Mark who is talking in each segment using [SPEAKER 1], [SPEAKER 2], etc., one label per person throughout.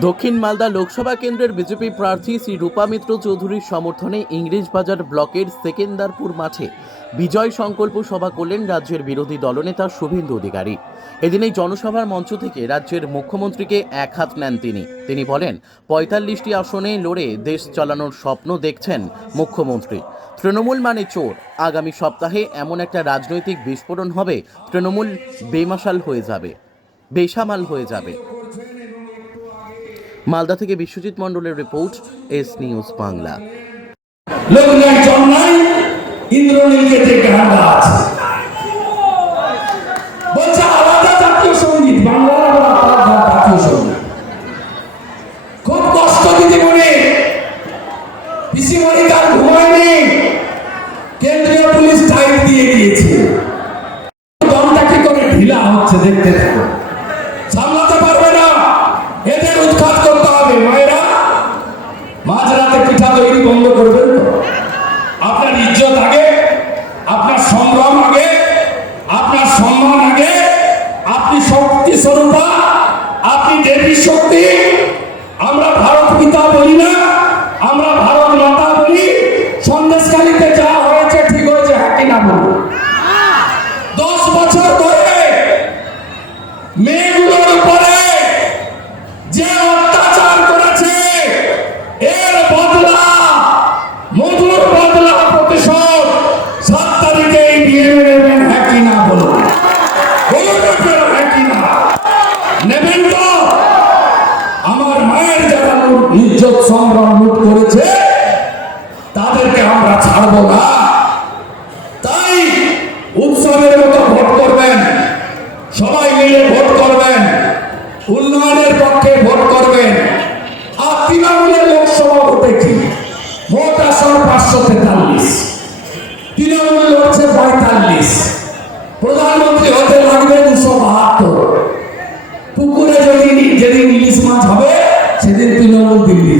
[SPEAKER 1] দক্ষিণ মালদা লোকসভা কেন্দ্রের বিজেপি প্রার্থী শ্রী রূপা মিত্র চৌধুরীর সমর্থনে ইংরেজবাজার ব্লকের সেকেন্দারপুর মাঠে বিজয় সংকল্প সভা করলেন রাজ্যের বিরোধী দলনেতা শুভেন্দু অধিকারী। এদিন এই জনসভার মঞ্চ থেকে রাজ্যের মুখ্যমন্ত্রীকে এক হাত নেন তিনি। তিনি বলেন, পঁয়তাল্লিশটি আসনে লড়ে দেশ চালানোর স্বপ্ন দেখছেন মুখ্যমন্ত্রী। তৃণমূল মানে চোর। আগামী সপ্তাহে এমন একটা রাজনৈতিক বিস্ফোরণ হবে, তৃণমূল বেমাশাল হয়ে যাবে, বেসামাল হয়ে যাবে। মালদা থেকে বিশ্বজিৎ মন্ডলের রিপোর্ট এস নিউজ বাংলা।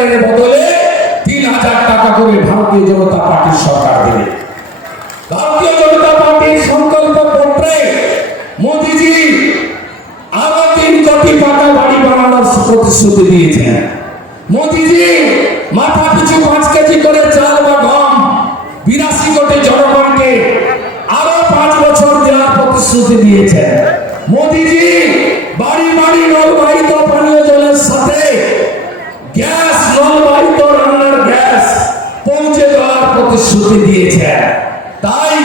[SPEAKER 2] হাজারের বদলে তিন হাজার টাকা করে ভারতীয় জনতা পার্টির সরকার দেবে। ভারতীয় জনতা পার্টির সংকল্প পত্রে মোদিজি আরও তিন কোটি টাকা বাড়ি বানানোর প্রতিশ্রুতি দিয়েছেন। মোদিজি মাথা পিছু পাঁচ কেজি করে চাল বা গম বিরাশি কোটি জনগণকে আরও পাঁচ বছর দেওয়ার প্রতিশ্রুতি দিয়েছেন। মোদিজি বাড়ি বাড়ি নলবাহিত পানীয় জলের সাথে গ্যাস নলবাহিত রান্নার গ্যাস পৌঁছে দেওয়ার প্রতিশ্রুতি দিয়েছেন তাই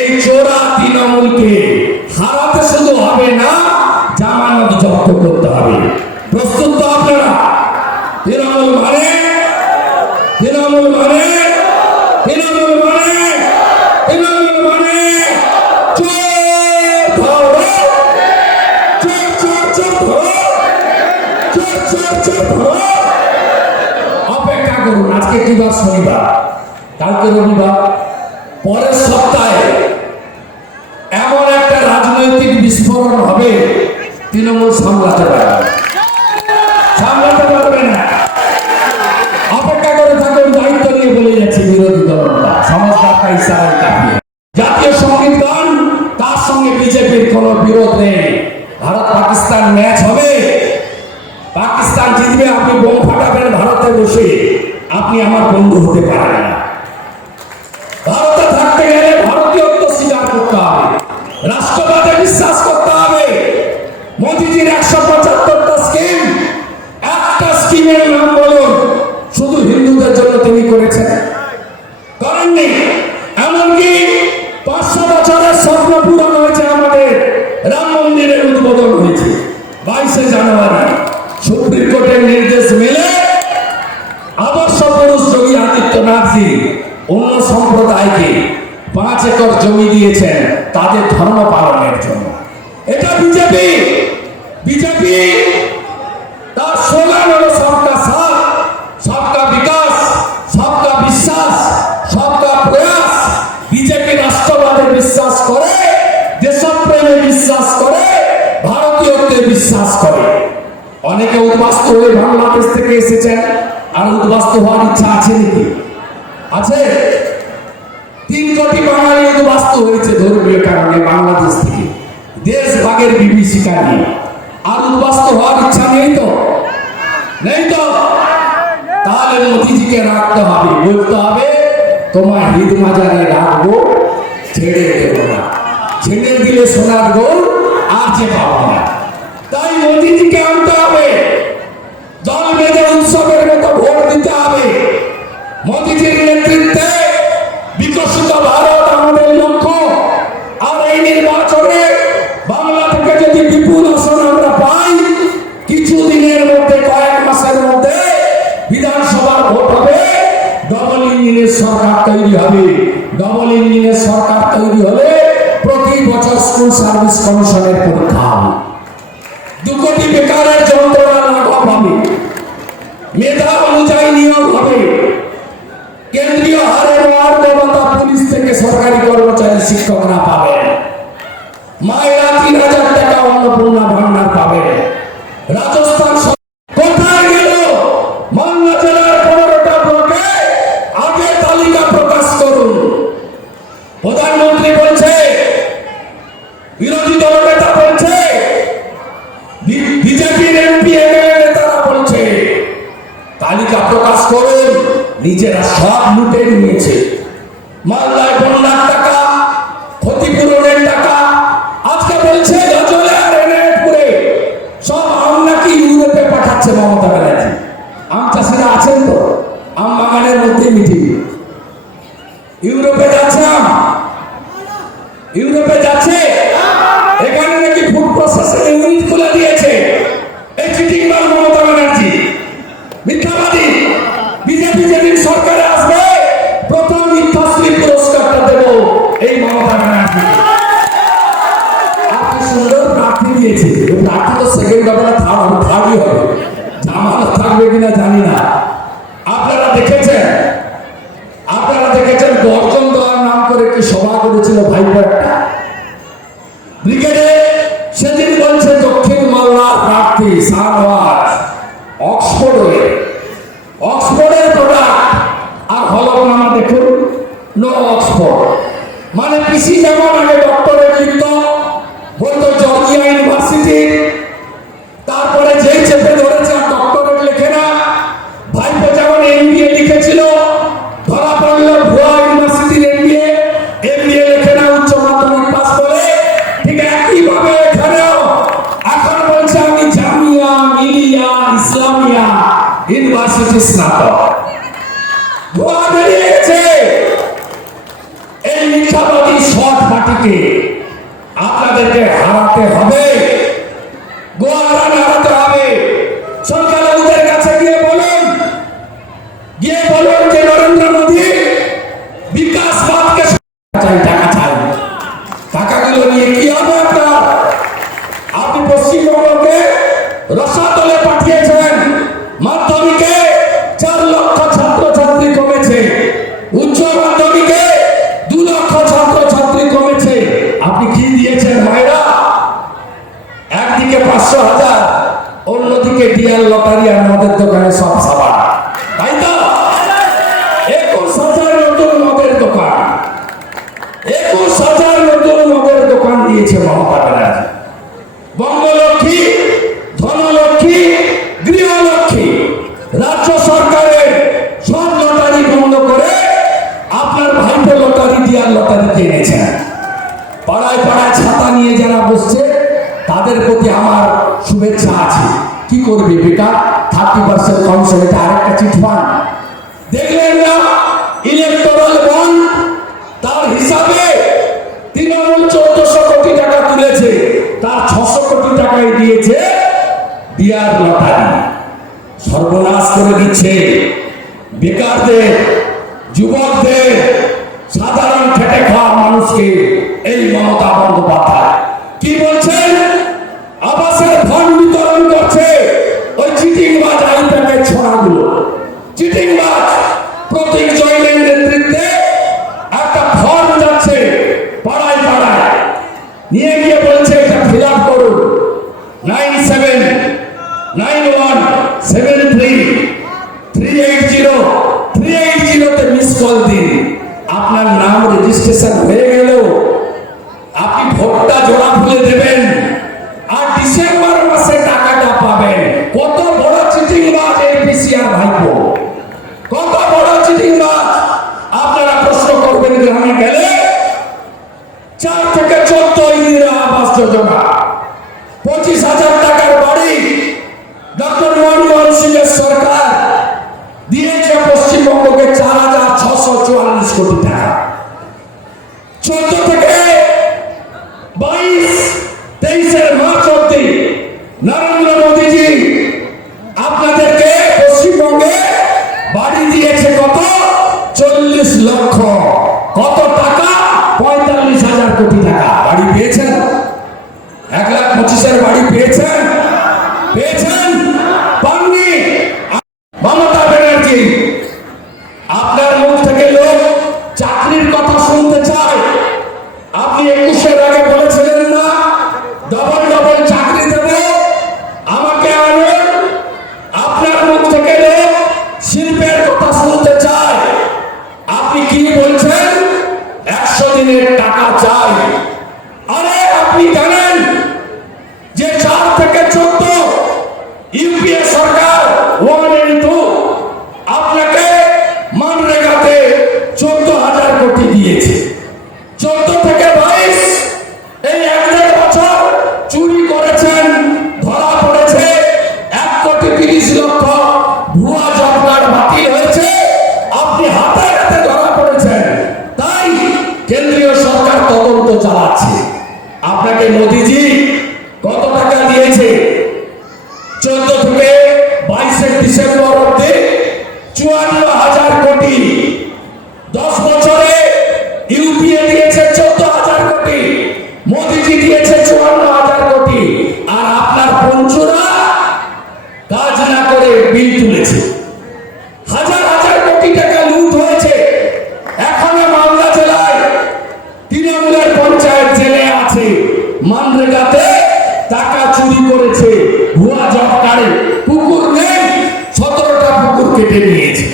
[SPEAKER 2] এই চোরা তৃণমূলকে হারাতে শুধু হবে না, জামানত জব্দ করতে হবে। প্রস্তুত তো আপনারা? তৃণমূল মানে? তৃণমূল মানে? তৃণমূল মানে? মানে? আজকে কি বার শনিবার। কালকে রবিবার। পরের সপ্তাহে এমন একটা রাজনৈতিক বিস্ফোরণ হবে, তৃণমূল সামলাতে পারবে সামলাতে পারবে না। অপেক্ষা করে থাকুন, দায়িত্ব নিয়ে বলে বিরোধী ইসারাই কাঁপিয়ে জাতীয় সংগীত গান, তার সঙ্গে বিজেপির কোনো বিরোধ নেই। ভারত পাকিস্তান ম্যাচ হবে। পাকিস্তান জিতবে, আপনি বোম ফাটাবেন, ভারতে বসে। আপনি আমার বন্ধু হতে পারেন। অনেকে উদ্বাস্ত হয়ে বাংলাদেশ থেকে এসেছেন। আর উদ্বাস্ত হওয়ার ইচ্ছা আছে নাকি? আছে? তিন কোটি বাঙালি উদ্বাস্ত হয়েছে ধর্মীয় কারণে বাংলাদেশ থেকে। দেশ ভাগের বিভীষিকা নিয়ে আর উদ্বাস্ত হওয়ার ইচ্ছা নেই তো? নেই তো? তাহলে মোদিজিকে রাখতে হবে। বলতে হবে, তোমার হিদ মাজারে রাখব, ছেড়ে দেবো না। ছেড়ে দিলে সোনার গোল আর যে পাবো না। তাই আনতে হবে। দল বেঁধে উৎসবের মতো ভোট দিতে হবে। মোদিজির নেতৃত্বে বিকশিত ভারত আমাদের লক্ষ্য। আর এই নির্বাচনে বাংলা থেকে আমরা পাই কিছু দিনের মধ্যে, কয়েক মাসের মধ্যে বিধানসভার ভোট হবে। ডবল সরকার তৈরি হবে। ডবল ইঞ্জিনের সরকার তৈরি হলে প্রতি বছর স্কুল সার্ভিস কমিশনের পরীক্ষা হবে। কোটি বেকারের যন্ত্রণা লাঘব মেধা অনুযায়ী নিয়োগ হবে। কেন্দ্রীয় হারে পুলিশ থেকে সরকারি কর্মচারী শিক্ষকরা পাবেন ইউরোপে যাচ্ছে। এখানে নাকি ফুড প্রসেসিং ইউনিট খুলে দিয়েছে। ব্রিগেডে সেদিন বলছে দক্ষিণ মাল্লার প্রার্থী শাহনওয়াজ অক্সফোর্ডে। অক্সফোর্ডের প্রোডাক্ট আর হলফনামা দেখুন নো অক্সফোর্ড মানে পিসি যেমন আগে ইসলামিয়া ইউনিভার্সিটি স্নাতক। এই মিথ্যাবাদী শর্ট আপনাদেরকে হারাতে হবে। শুভেচ্ছা আছে। কি করবে বেকার থার্টি পার্সেন্ট কমিশন এটা আরেকটা চিট ফান্ড দেখলেন না? ইলেকট্রাল বন্ড তার হিসাবে তৃণমূল চোদ্দশো কোটি টাকা তুলেছে। তার ছশো কোটি টাকাই দিয়েছে বিয়ার লটারি। সর্বনাশ করে দিচ্ছে। বেকারদের, যুবকদের গোটা জোড়া ফুলে দেবে। চুরি করেছে ভুয়া জব কার্ডে পুকুর নেই সতেরোটা পুকুর কেটে নিয়েছে।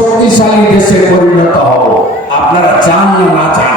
[SPEAKER 2] শক্তিশালী দেশে পরিণত হব আপনারা চান না না চান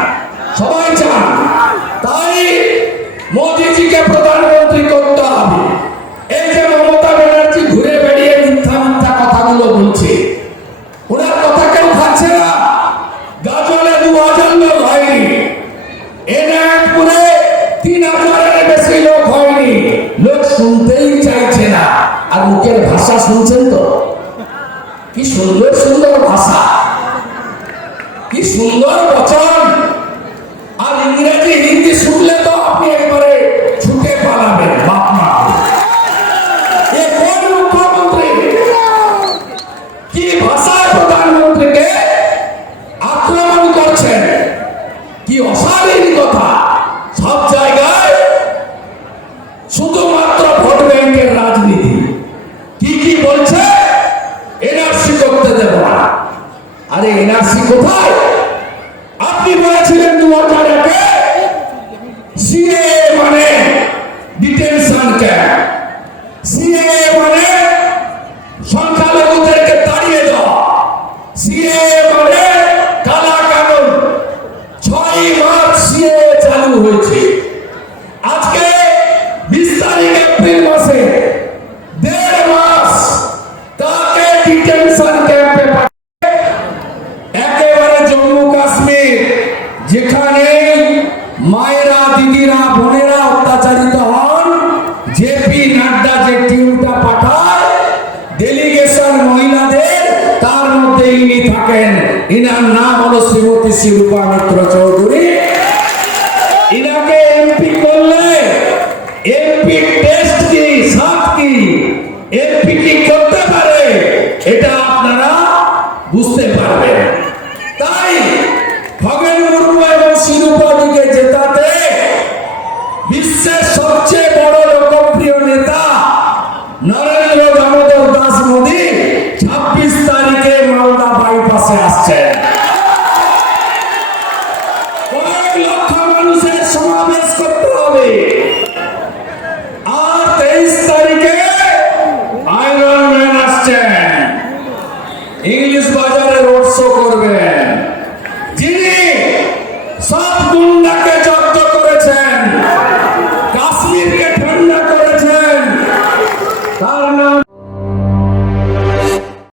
[SPEAKER 2] 아, 자, কে থাকেন ইনার নাম হলো শ্রীমতী শিল্পা মিত্র চৌধুরী। ইনাকে এমপি করলে, এমপি টেস্ট কি সাপ কি, এমপি কি করতে পারে, এটা আপনারা বুঝতে পারবেন। তাই খগেন মুর্মু এবং শিরুপাদিকে জেতাতে বিশ্বের সবচেয়ে বড় লোকপ্রিয় নেতা নরেন্দ্র দামোদর দাস মোদী আসছেন